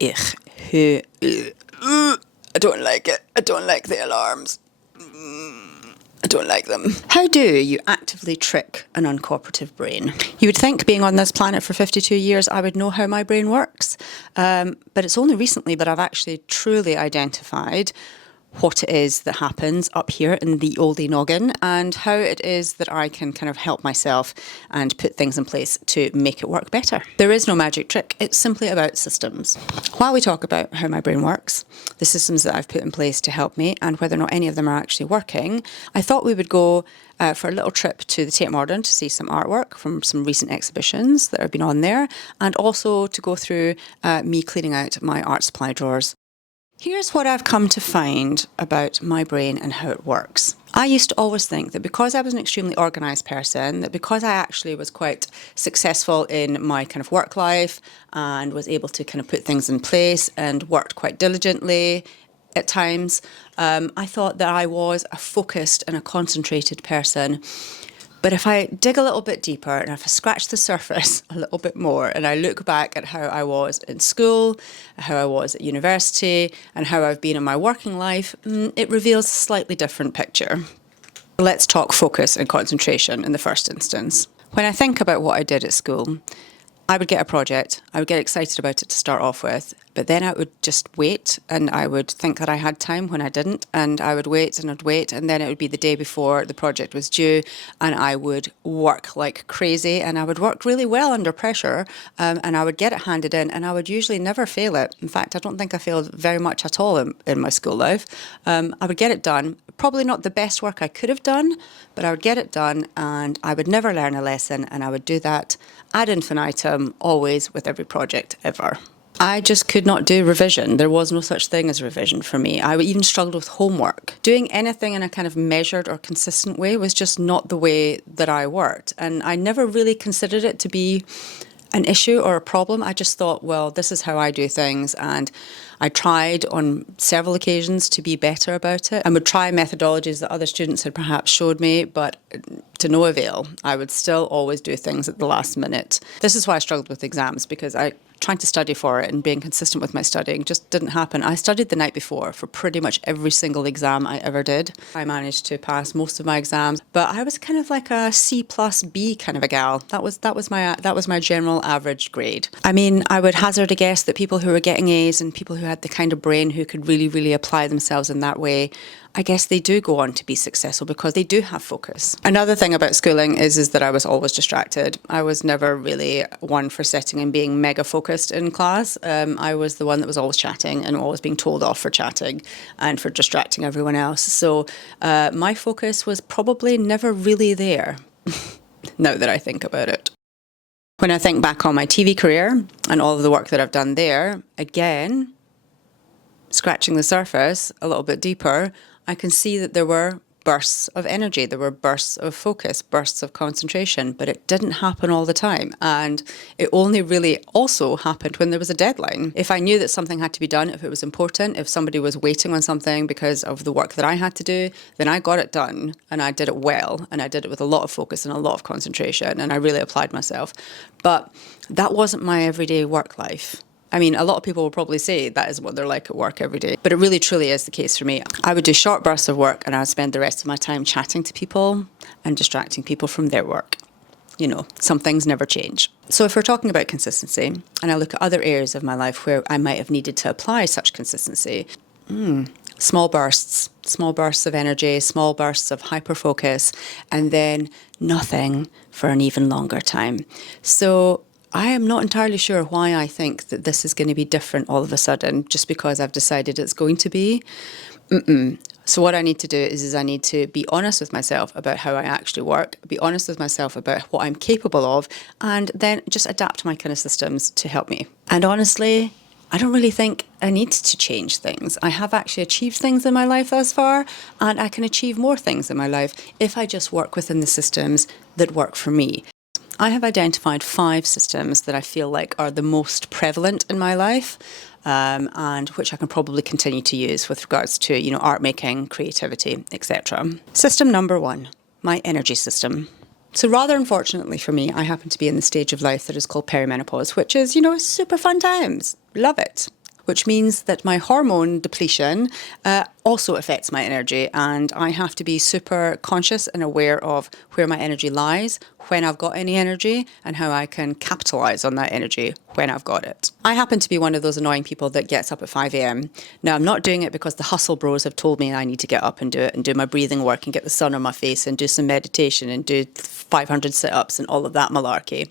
Ich. I don't like it. I don't like the alarms. I don't like them. How do you actively trick an uncooperative brain? You would think, being on this planet for 52 years, I would know how my brain works. But it's only recently that I've actually truly identified what it is that happens up here in the oldie noggin and how it is that I can kind of help myself and put things in place to make it work better. There is no magic trick. It's simply about systems. While we talk about how my brain works, the systems that I've put in place to help me and whether or not any of them are actually working, I thought we would go for a little trip to the Tate Modern to see some artwork from some recent exhibitions that have been on there, and also to go through me cleaning out my art supply drawers. Here's what I've come to find about my brain and how it works. I used to always think that because I was an extremely organised person, that because I actually was quite successful in my kind of work life and was able to kind of put things in place and worked quite diligently at times, I thought that I was a focused and a concentrated person. But if I dig a little bit deeper and if I scratch the surface a little bit more and I look back at how I was in school, how I was at university and how I've been in my working life, it reveals a slightly different picture. Let's talk focus and concentration in the first instance. When I think about what I did at school, I would get a project, I would get excited about it to start off with, but then I would just wait and I would think that I had time when I didn't, and I would wait and I'd wait, and then it would be the day before the project was due and I would work like crazy and I would work really well under pressure, and I would get it handed in and I would usually never fail it. In fact, I don't think I failed very much at all in my school life. I would get it done. Probably not the best work I could have done, but I would get it done and I would never learn a lesson, and I would do that ad infinitum, always with every project ever. I just could not do revision. There was no such thing as revision for me. I even struggled with homework. Doing anything in a kind of measured or consistent way was just not the way that I worked. And I never really considered it to be an issue or a problem. I just thought, well, this is how I do things. And I tried on several occasions to be better about it and would try methodologies that other students had perhaps showed me, but to no avail. I would still always do things at the last minute. This is why I struggled with exams, because trying to study for it and being consistent with my studying just didn't happen. I studied the night before for pretty much every single exam I ever did. I managed to pass most of my exams, but I was kind of like a C plus B kind of a gal. That was my general average grade. I mean, I would hazard a guess that people who were getting A's and people who had the kind of brain who could really, really apply themselves in that way, I guess they do go on to be successful because they do have focus. Another thing about schooling is that I was always distracted. I was never really one for sitting and being mega focused in class. I was the one that was always chatting and always being told off for chatting and for distracting everyone else. So my focus was probably never really there, now that I think about it. When I think back on my TV career and all of the work that I've done there, again, scratching the surface a little bit deeper, I can see that there were bursts of energy, there were bursts of focus, bursts of concentration, but it didn't happen all the time. And it only really also happened when there was a deadline. If I knew that something had to be done, if it was important, if somebody was waiting on something because of the work that I had to do, then I got it done and I did it well and I did it with a lot of focus and a lot of concentration and I really applied myself. But that wasn't my everyday work life. I mean, a lot of people will probably say that is what they're like at work every day, but it really truly is the case for me. I would do short bursts of work and I would spend the rest of my time chatting to people and distracting people from their work. You know, some things never change. So if we're talking about consistency, and I look at other areas of my life where I might have needed to apply such consistency, small bursts of energy, small bursts of hyper-focus, and then nothing for an even longer time. So I am not entirely sure why I think that this is going to be different all of a sudden, just because I've decided it's going to be. So what I need to do is I need to be honest with myself about how I actually work, be honest with myself about what I'm capable of, and then just adapt my kind of systems to help me. And honestly, I don't really think I need to change things. I have actually achieved things in my life thus far, and I can achieve more things in my life if I just work within the systems that work for me. I have identified 5 systems that I feel like are the most prevalent in my life, and which I can probably continue to use with regards to, you know, art making, creativity, etc. System number 1, my energy system. So rather unfortunately for me, I happen to be in the stage of life that is called perimenopause, which is, you know, super fun times. Love it. which means that my hormone depletion also affects my energy, and I have to be super conscious and aware of where my energy lies, when I've got any energy, and how I can capitalise on that energy when I've got it. I happen to be one of those annoying people that gets up at 5 a.m. Now, I'm not doing it because the hustle bros have told me I need to get up and do it and do my breathing work and get the sun on my face and do some meditation and do 500 sit-ups and all of that malarkey.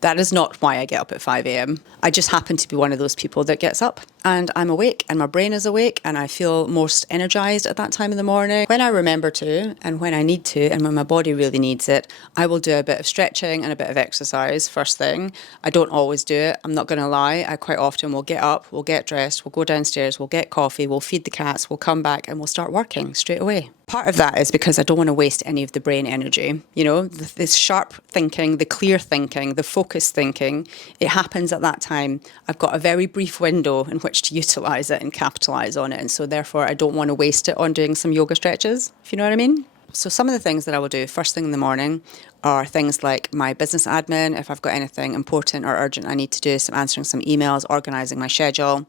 That is not why I get up at 5 a.m. I just happen to be one of those people that gets up and I'm awake and my brain is awake and I feel most energised at that time in the morning. When I remember to and when I need to and when my body really needs it, I will do a bit of stretching and a bit of exercise first thing. I don't always do it, I'm not going to lie. I quite often will get up, we'll get dressed, we'll go downstairs, we'll get coffee, we'll feed the cats, we'll come back and we'll start working straight away. Part of that is because I don't want to waste any of the brain energy. You know, this sharp thinking, the clear thinking, the focused thinking, it happens at that time. I've got a very brief window in which to utilise it and capitalise on it. And so therefore I don't want to waste it on doing some yoga stretches, if you know what I mean. So some of the things that I will do first thing in the morning are things like my business admin, if I've got anything important or urgent I need to do, answering some emails, organising my schedule.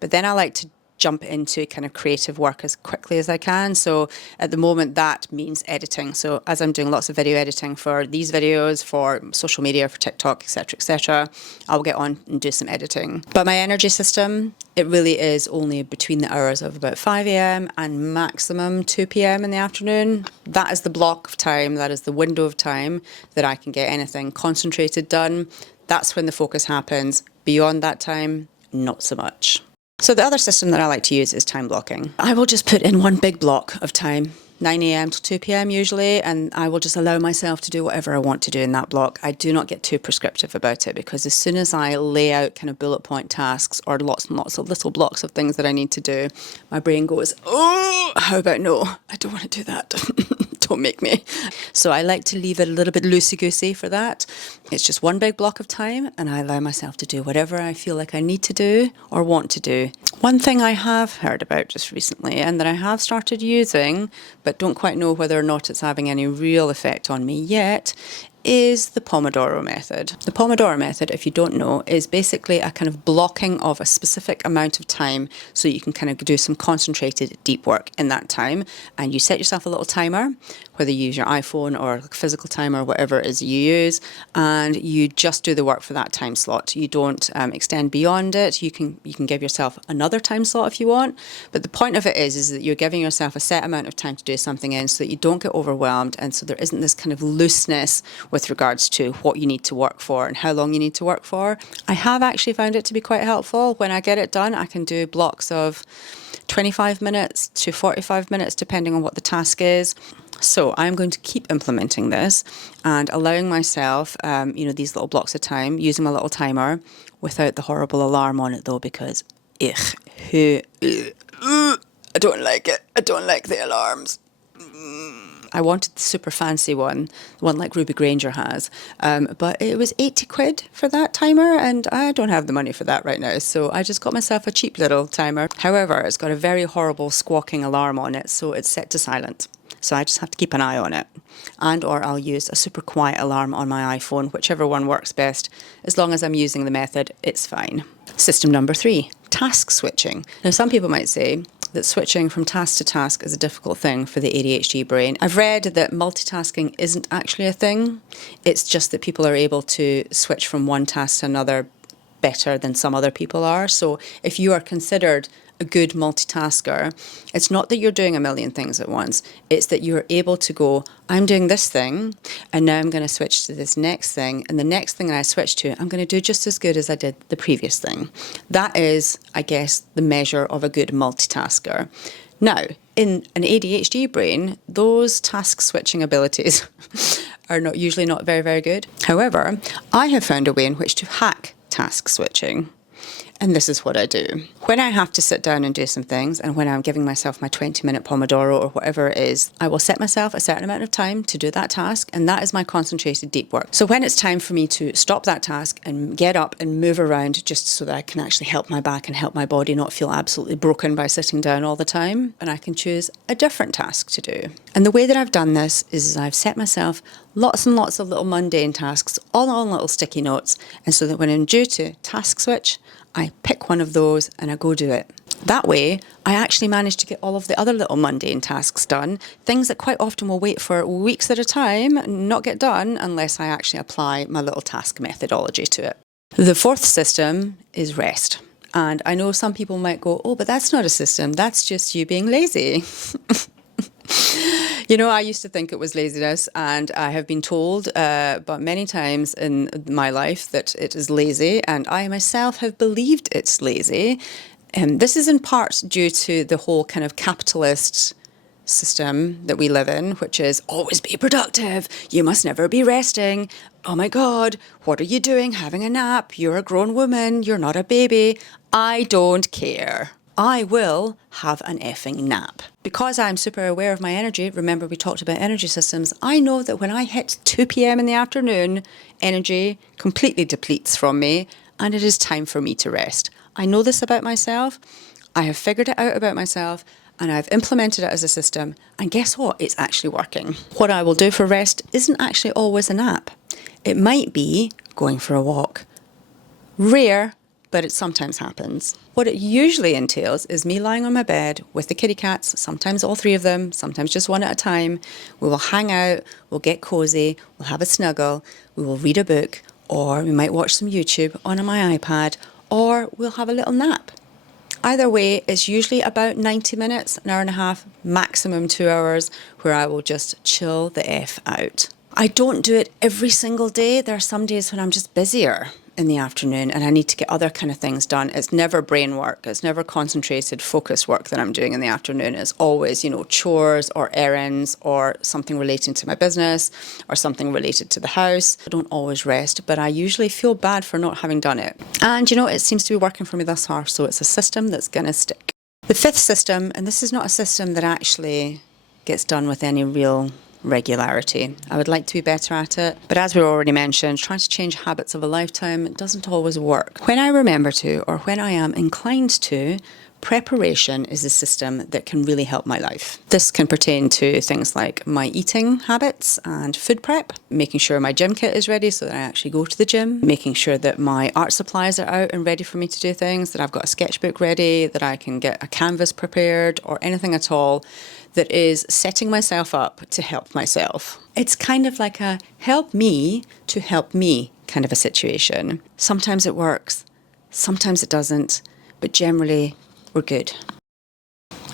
But then I like to jump into kind of creative work as quickly as I can. So at the moment that means editing. So as I'm doing lots of video editing for these videos, for social media, for TikTok, etc., I'll get on and do some editing. But my energy system, it really is only between the hours of about 5 a.m. and maximum 2 p.m. in the afternoon. That is the block of time, that is the window of time that I can get anything concentrated done. That's when the focus happens. Beyond that time, not so much. So the other system that I like to use is time blocking. I will just put in one big block of time, 9 a.m. till 2 p.m. usually, and I will just allow myself to do whatever I want to do in that block. I do not get too prescriptive about it because as soon as I lay out kind of bullet point tasks or lots and lots of little blocks of things that I need to do, my brain goes, oh, how about no? I don't want to do that. Don't make me. So I like to leave it a little bit loosey-goosey for that. It's just one big block of time and I allow myself to do whatever I feel like I need to do or want to do. One thing I have heard about just recently and that I have started using, but don't quite know whether or not it's having any real effect on me yet, is the Pomodoro method. The Pomodoro method, if you don't know, is basically a kind of blocking of a specific amount of time so you can kind of do some concentrated deep work in that time. And you set yourself a little timer, whether you use your iPhone or a physical timer, whatever it is you use, and you just do the work for that time slot. You don't extend beyond it. You can give yourself another time slot if you want, but the point of it is that you're giving yourself a set amount of time to do something in so that you don't get overwhelmed, and so there isn't this kind of looseness with regards to what you need to work for and how long you need to work for. I have actually found it to be quite helpful. When I get it done, I can do blocks of 25 minutes to 45 minutes, depending on what the task is. So I'm going to keep implementing this and allowing myself, these little blocks of time, using my little timer without the horrible alarm on it though, because I don't like it. I don't like the alarms. I wanted the super fancy one like Ruby Granger has, but it was 80 quid for that timer and I don't have the money for that right now, so I just got myself a cheap little timer. However, it's got a very horrible squawking alarm on it, so it's set to silent. So I just have to keep an eye on it. And or I'll use a super quiet alarm on my iPhone, whichever one works best. As long as I'm using the method, it's fine. System number 3, task switching. Now, some people might say that switching from task to task is a difficult thing for the ADHD brain. I've read that multitasking isn't actually a thing. It's just that people are able to switch from one task to another better than some other people are. So if you are considered a good multitasker, it's not that you're doing a million things at once. It's that you're able to go, I'm doing this thing, and now I'm going to switch to this next thing, and the next thing I switch to, I'm going to do just as good as I did the previous thing. That is, I guess, the measure of a good multitasker. Now, in an ADHD brain, those task switching abilities are usually not very, very good. However, I have found a way in which to hack task switching. And this is what I do. When I have to sit down and do some things, and when I'm giving myself my 20-minute Pomodoro or whatever it is, I will set myself a certain amount of time to do that task, and that is my concentrated deep work. So when it's time for me to stop that task and get up and move around just so that I can actually help my back and help my body not feel absolutely broken by sitting down all the time, and I can choose a different task to do. And the way that I've done this is I've set myself lots and lots of little mundane tasks, all on little sticky notes. And so that when I'm due to task switch, I pick one of those and I go do it. That way, I actually manage to get all of the other little mundane tasks done, things that quite often will wait for weeks at a time, not get done unless I actually apply my little task methodology to it. The fourth system is rest. And I know some people might go, oh, but that's not a system, that's just you being lazy. You know, I used to think it was laziness, and I have been told but many times in my life that it is lazy, and I myself have believed it's lazy. This is in part due to the whole kind of capitalist system that we live in, which is always be productive, you must never be resting, oh my God, what are you doing having a nap, you're a grown woman, you're not a baby. I don't care. I will have an effing nap. Because I'm super aware of my energy, remember we talked about energy systems, I know that when I hit 2 p.m. in the afternoon, energy completely depletes from me and it is time for me to rest. I know this about myself, I have figured it out about myself, and I've implemented it as a system, and guess what? It's actually working. What I will do for rest isn't actually always a nap. It might be going for a walk. Rare, but it sometimes happens. What it usually entails is me lying on my bed with the kitty cats, sometimes all 3 of them, sometimes just one at a time. We will hang out, we'll get cozy, we'll have a snuggle, we will read a book, or we might watch some YouTube on my iPad, or we'll have a little nap. Either way, it's usually about 90 minutes, an hour and a half, maximum 2 hours, where I will just chill the F out. I don't do it every single day. There are some days when I'm just busier in the afternoon and I need to get other kind of things done. It's never brain work. It's never concentrated, focused work that I'm doing in the afternoon. It's always, you know, chores or errands or something relating to my business or something related to the house. I don't always rest, but I usually feel bad for not having done it. And, you know, it seems to be working for me thus far, so it's a system that's going to stick. The fifth system, and this is not a system that actually gets done with any real regularity. I would like to be better at it, but as we already mentioned, trying to change habits of a lifetime doesn't always work. When I remember to, or when I am inclined to, preparation is a system that can really help my life. This can pertain to things like my eating habits and food prep, making sure my gym kit is ready so that I actually go to the gym, making sure that my art supplies are out and ready for me to do things, that I've got a sketchbook ready, that I can get a canvas prepared, or anything at all that is setting myself up to help myself. It's kind of like a help me to help me kind of a situation. Sometimes it works, sometimes it doesn't, but generally we're good.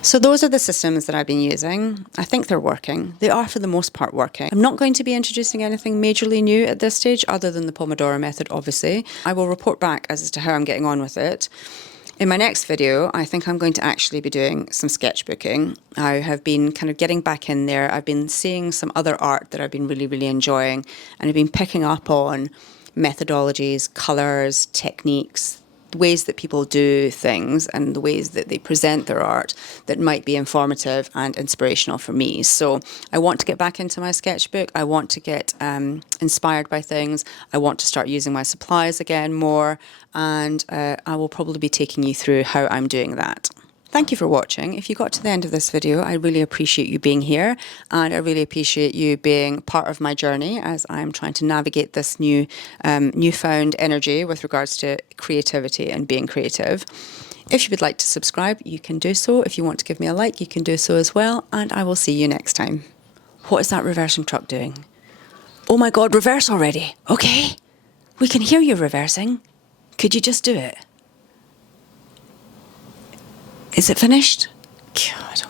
So those are the systems that I've been using. I think they're working. They are for the most part working. I'm not going to be introducing anything majorly new at this stage other than the Pomodoro method, obviously. I will report back as to how I'm getting on with it. In my next video, I think I'm going to actually be doing some sketchbooking. I have been kind of getting back in there. I've been seeing some other art that I've been really, really enjoying, and I've been picking up on methodologies, colours, techniques, ways that people do things and the ways that they present their art that might be informative and inspirational for me. So I want to get back into my sketchbook. I want to get inspired by things. I want to start using my supplies again more, and I will probably be taking you through how I'm doing that. Thank you for watching. If you got to the end of this video, I really appreciate you being here, and I really appreciate you being part of my journey as I'm trying to navigate this newfound energy with regards to creativity and being creative. If you would like to subscribe, you can do so. If you want to give me a like, you can do so as well, and I will see you next time. What is that reversing truck doing? Oh my God, reverse already. Okay, we can hear you reversing. Could you just do it? Is it finished? God.